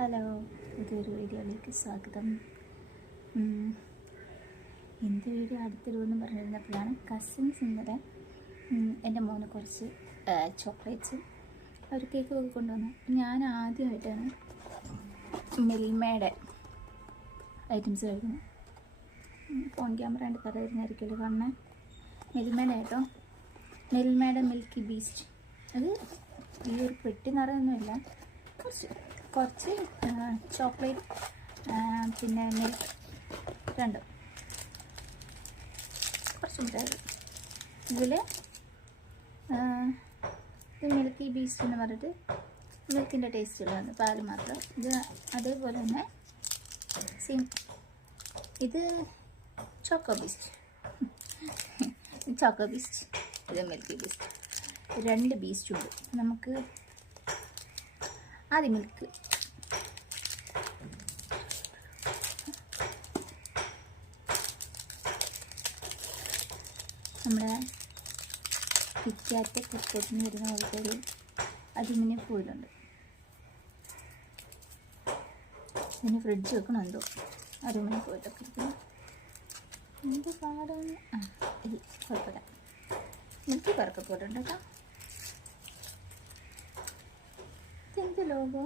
Hello, പുതിയൊരു വീഡിയോയിലേക്ക് സ്വാഗതം. എന്ത് വീഡിയോ അടുത്തിടുമെന്ന് പറഞ്ഞിരുന്നപ്പോഴാണ് കസിൻസ് ഇന്നലെ എൻ്റെ മോന് കുറച്ച് ചോക്ലേറ്റ്സും ഒരു കേക്കും ഒക്കെ കൊണ്ടുവന്നു. ഞാൻ ആദ്യമായിട്ടാണ് മിൽമയുടെ ഐറ്റംസ് കഴിക്കുന്നത്. ഫോൺ ക്യാമറ എൻ്റെ തല വരുന്നതായിരിക്കുമല്ലോ കാണുന്നത്. മിൽമയുടെ കേട്ടോ, മിൽമയുടെ മിൽക്കി ബീസ്റ്റ്. അത് ഈ ഒരു പെട്ടി നിറയൊന്നുമില്ല, കുറച്ച് ചോക്ലേറ്റ് പിന്നെ മിൽക്ക് രണ്ടും കുറച്ച് മുട്ടായി. ഇതിൽ ഇത് മിൽക്കി ബീസ്റ്റ് എന്ന് പറഞ്ഞിട്ട് മിൽക്കിൻ്റെ ടേസ്റ്റ് ഉള്ളതാണ്, പാല് മാത്രം. ഇത് അതേപോലെ തന്നെ സെയിം ഇത് ചോക്കോ ബീസ്റ്റ്, ഇത് മിൽക്കി ബീസ്റ്റ്. രണ്ട് ബീസ്റ്റ് ഉണ്ട്. നമുക്ക് ആദ്യം മിൽക്ക്. നമ്മുടെ കിറ്റാറ്റ് കപ്പോട്ടിന് വരുന്ന പോലത്തെ ഒരു അലുമിനിയം ഫോയിലുണ്ട്. ഇതിന് ഫ്രിഡ്ജ് വെക്കണം എന്തോ, അലുമിനിയം ഫോയിലൊക്കെ ഇരിക്കുന്നു. എന്ത് പാടാണ്. ഇത് കുഴപ്പമില്ല, മിൽക്ക് പറക്കപ്പോട്ടുണ്ട് കേട്ടോ. ഇതെന്ത് ലോഗോ?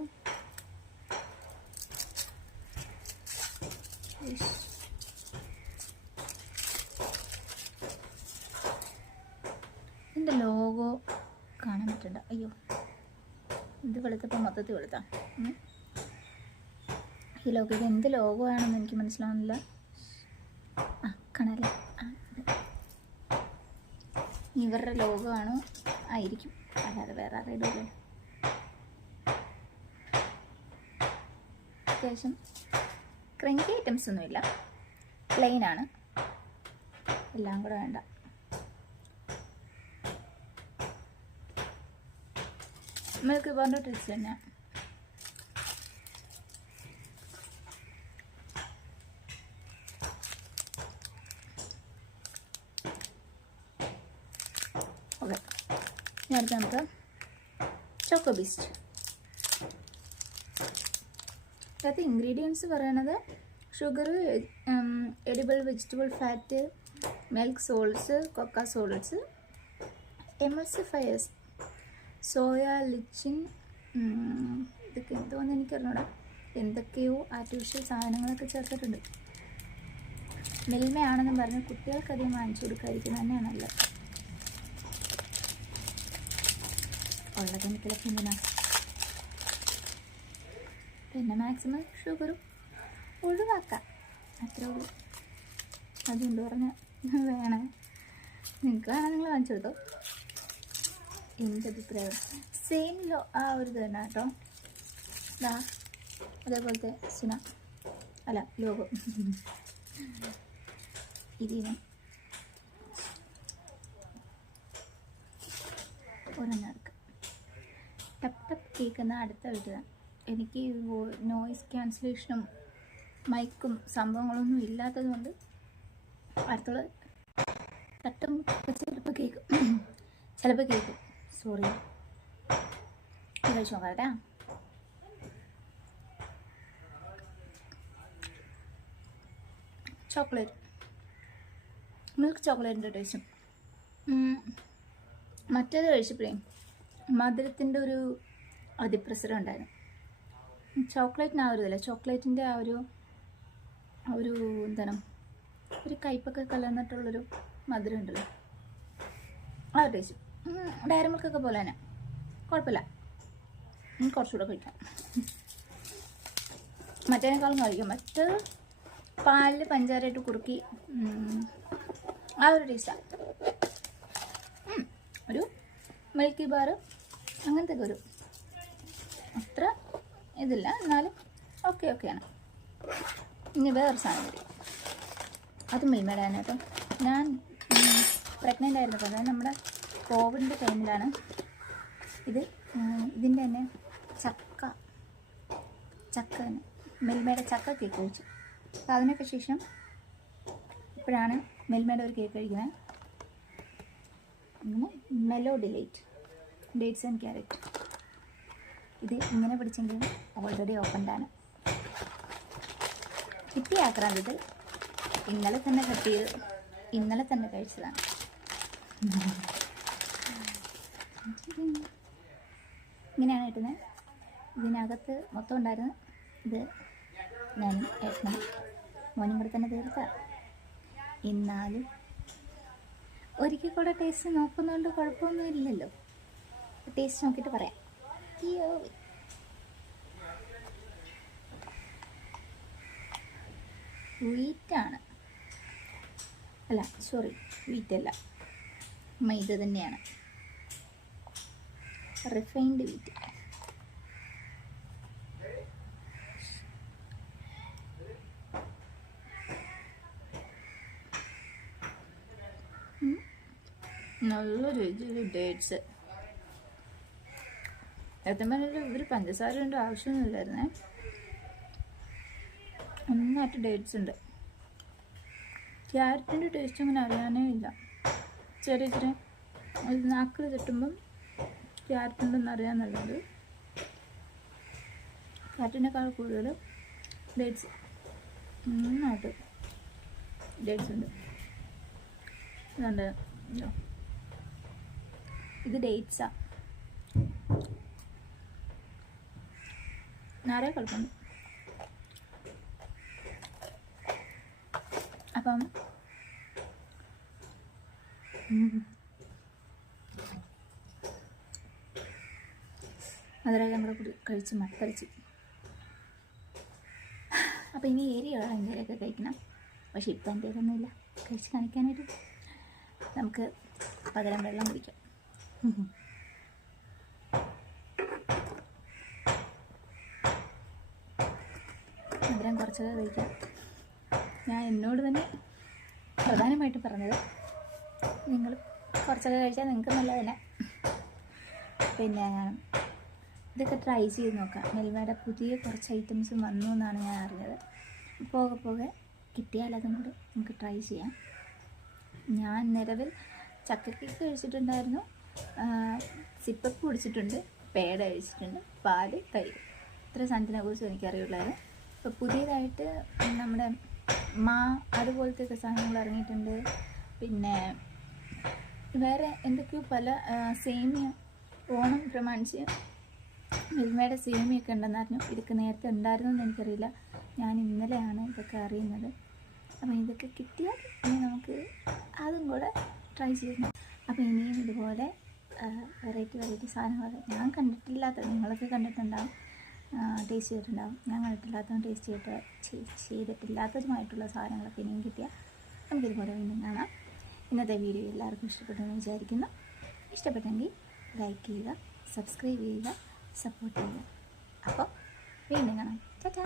ഇതിൻ്റെ ലോഗോ കാണാൻ പറ്റണ്ട. അയ്യോ, ഇത് വെളുത്തപ്പോൾ മൊത്തത്തിൽ വെളുത്താ. ഈ ലോഗോ ഇത് എന്ത് ലോഗോ ആണെന്ന് എനിക്ക് മനസ്സിലാവുന്നില്ല. കാണാല്ലേ, ഇവരുടെ ലോഗോ ആണോ ആയിരിക്കും, അല്ലാതെ വേറെ ആരുടെ ഇടുമല്ലോ. അത്യാവശ്യം ക്രഞ്ചി ഐറ്റംസ് ഒന്നുമില്ല, പ്ലെയിൻ ആണ്. എല്ലാം കൂടെ വേണ്ട. മിൽക്ക് ബാറിൻ്റെ ടേസ്റ്റ് തന്നെ. ഓക്കെ, നേരത്തെ നമുക്ക് ചോക്കോ ബീസ്റ്റ്. അതിനകത്ത് ഇൻഗ്രീഡിയൻസ് പറയണത് sugar, edible vegetable fat, milk solids, cocoa solids, emulsifiers, soya lecithin, ഇതൊക്കെ എന്തോന്ന് എനിക്കറിഞ്ഞൂടാ. എന്തൊക്കെയോ ആർട്ടിഫിഷ്യൽ സാധനങ്ങളൊക്കെ ചേർത്തിട്ടുണ്ട്. മിൽമയാണെന്നും പറഞ്ഞ് കുട്ടികൾക്കധികം വാങ്ങിച്ചു കൊടുക്കാതിരിക്കുന്നത് തന്നെയാണ് നല്ലത്. ഉള്ള കെമിക്കലൊക്കെ എന്തിനാ. പിന്നെ മാക്സിമം ഷുഗറും ഒഴിവാക്കാം, അത്രേ ഉള്ളൂ. അതുകൊണ്ട് പറഞ്ഞാൽ വേണം, നിങ്ങൾക്ക് വേണം നിങ്ങൾ വാങ്ങിച്ചു കൊടുത്തോ. എൻ്റെ അഭിപ്രായം സെയിം ആ ഒരു ഇത് തന്നെ കേട്ടോ. അതേപോലത്തെ സിന അല്ല ലോഗോ. ഇതിന് ഒരെണ്ണം എടുക്കാം. ടപ്പ് ടപ്പ് കേൾക്കുന്ന അടുത്ത വീട്ടിലാണ്. എനിക്ക് നോയിസ് ക്യാൻസലേഷനും മൈക്കും സംഭവങ്ങളൊന്നും ഇല്ലാത്തത് കൊണ്ട് അടുത്തുള്ള തട്ടും ചിലപ്പോൾ കേൾക്കും. സോറി, കഴിച്ചു നോക്കാം കേട്ടാ. ചോക്ലേറ്റ്, മിൽക്ക് ചോക്ലേറ്റിൻ്റെ ടേസ്റ്റും. മറ്റേത് കഴിച്ചപ്പോഴേ മധുരത്തിൻ്റെ ഒരു അതിപ്രസരം ഉണ്ടായിരുന്നു. ചോക്ലേറ്റിന് ആ ഒരു ഇതല്ല, ചോക്ലേറ്റിൻ്റെ ആ ഒരു എന്താണ്, ഒരു കയ്പൊക്കെ കലർന്നിട്ടുള്ളൊരു മധുരം ഉണ്ടല്ലോ, ആ ടേസ്റ്റ്. ഡയറി മിൽക്കൊക്കെ പോലെ തന്നെ കുഴപ്പമില്ല. കുറച്ചുകൂടെ കഴിക്കാം, മറ്റേനേക്കാളും കഴിക്കാം. മറ്റ് പാലിൽ പഞ്ചാര ഇട്ട് കുറുക്കി ആ ഒരു ടേസ്റ്റാണ്. ഒരു മിൽക്കി ബാർ അങ്ങനത്തെ ഒരു അത്ര ഇതില്ല, എന്നാലും ഓക്കെയാണ്. ഇനി വേറെ സാധനം വരും, അത് മിൽമയുടെ തന്നെ കേട്ടോ. ഞാൻ പ്രഗ്നൻ്റ് ആയിരുന്നപ്പോൾ, അതായത് നമ്മുടെ കോവിഡിൻ്റെ ടൈമിലാണ് ഇതിൻ്റെ തന്നെ ചക്ക തന്നെ മിൽമയുടെ ചക്ക കേക്ക് കഴിച്ചു. അപ്പോൾ അതിനൊക്കെ ശേഷം ഇപ്പോഴാണ് മിൽമയുടെ ഒരു കേക്ക് കഴിക്കുന്നത്. അങ്ങനെ mellow delight dates and carrot. ഇത് ഇങ്ങനെ പിടിച്ചെങ്കിലും ഓൾറെഡി ഓപ്പൺഡാണ്. കിട്ടിയ ആക്രാന്തത്തിൽ ഇന്നലെ തന്നെ കട്ട് ചെയ്ത് ഇന്നലെ തന്നെ കഴിച്ചതാണ്. ഇങ്ങനെയാണ് കിട്ടുന്നത്. ഇതിനകത്ത് മൊത്തം ഉണ്ടായിരുന്നു. ഇത് ഞാനും ഏട്ടനും മോനും കൂടെ തന്നെ തീർത്ത. എന്നാലും ഒരിക്കൽ കൂടെ ടേസ്റ്റ് നോക്കുന്നതുകൊണ്ട് കുഴപ്പമൊന്നും ഇല്ലല്ലോ. ടേസ്റ്റ് നോക്കിയിട്ട് പറയാം. അയ്യോ, വീറ്റാണ്. അല്ല സോറി, വീറ്റല്ല, മൈദ തന്നെയാണ്. Refined wheat. നല്ല രുചിയുള്ള ഡേറ്റ്സ്. ഒരു പഞ്ചസാരയുടെ ആവശ്യമൊന്നുമില്ലായിരുന്നേ. നന്നായിട്ട് ഡേറ്റ്സ് ഉണ്ട്. ക്യാരറ്റിൻ്റെ ടേസ്റ്റ് അങ്ങനെ അറിയാനേ ഇല്ല. ചെറിയ ചെറിയ നാക്കിൽ തട്ടുമ്പം ക്യാരറ്റ് ഉണ്ടെന്ന് അറിയാമെന്നുള്ളത്. ക്യാരറ്റിനേക്കാൾ കൂടുതൽ ഡേറ്റ്സ്, നന്നായിട്ട് ഡേറ്റ്സ് ഉണ്ട്. ഇതുണ്ട്, ഇത് ഡേറ്റ്സാ. നിറയെ കുഴപ്പമുണ്ട്. അപ്പം അതിലൊക്കെ നമ്മൾ കഴിച്ച് മട്ടരിച്ച്. അപ്പം ഇനി ഏരിയുള്ള എന്തെങ്കിലുമൊക്കെ കഴിക്കണം. പക്ഷെ ഇപ്പം എന്തെങ്കിലുമൊന്നുമില്ല കഴിച്ച് കാണിക്കാനായിട്ട്. നമുക്ക് പകരം വെള്ളം കുടിക്കാം. മധുരം കുറച്ചൊക്കെ കഴിക്കാം. ഞാൻ എന്നോട് തന്നെ പ്രധാനമായിട്ട് പറഞ്ഞത്, നിങ്ങൾ കുറച്ചൊക്കെ കഴിച്ചാൽ നിങ്ങൾക്ക് നല്ലത് തന്നെ. പിന്നെ ഇതൊക്കെ ട്രൈ ചെയ്ത് നോക്കാം. മിൽമയുടെ പുതിയ കുറച്ച് ഐറ്റംസ് വന്നു എന്നാണ് ഞാൻ അറിഞ്ഞത്. പോകെ പോകെ കിട്ടിയാൽ അതും കൂടി നമുക്ക് ട്രൈ ചെയ്യാം. ഞാൻ നിലവിൽ ചക്കക്കേക്ക് കഴിച്ചിട്ടുണ്ടായിരുന്നു, സിപ്പപ്പ് കുടിച്ചിട്ടുണ്ട്, പേട കഴിച്ചിട്ടുണ്ട്, പാല്, തൈര്. ഇത്ര സാധനത്തിനെ കുറിച്ച് എനിക്കറിയുള്ളായിരുന്നു. ഇപ്പോൾ പുതിയതായിട്ട് നമ്മുടെ അതുപോലത്തെ സാധനങ്ങൾ ഇറങ്ങിയിട്ടുണ്ട്. പിന്നെ വേറെ എന്തൊക്കെയോ പല സേമിയ, ഓണം പ്രമാണിച്ച് മിൽമയുടെ സേമിയൊക്കെ ഉണ്ടെന്നറിഞ്ഞു. ഇതൊക്കെ നേരത്തെ ഉണ്ടായിരുന്നു എന്ന് എനിക്കറിയില്ല. ഞാൻ ഇന്നലെയാണ് ഇതൊക്കെ അറിയുന്നത്. അപ്പം ഇതൊക്കെ കിട്ടിയാൽ ഇനി നമുക്ക് അതും കൂടെ ട്രൈ ചെയ്യണം. അപ്പോൾ ഇനിയും ഇതുപോലെ വെറൈറ്റി സാധനങ്ങൾ ഞാൻ കണ്ടിട്ടില്ലാത്ത, നിങ്ങളൊക്കെ കണ്ടിട്ടുണ്ടാകും, ടേസ്റ്റ് ചെയ്തിട്ടുണ്ടാകും. ഞാൻ കണ്ടിട്ടില്ലാത്തതും ചെയ്തിട്ടില്ലാത്തതുമായിട്ടുള്ള സാധനങ്ങളൊക്കെ ഇനിയും കിട്ടിയാൽ നമുക്കിതുപോലെ വീണ്ടും കാണാം. ഇന്നത്തെ വീഡിയോ എല്ലാവർക്കും ഇഷ്ടപ്പെട്ടെന്ന് വിചാരിക്കുന്നു. ഇഷ്ടപ്പെട്ടെങ്കിൽ ലൈക്ക് ചെയ്യുക, സബ്സ്ക്രൈബ് ചെയ്യുക, സപ്പോർട്ട് ചെയ്യുക. അപ്പോൾ വീണ്ടും കാണാം. ടാറ്റാ.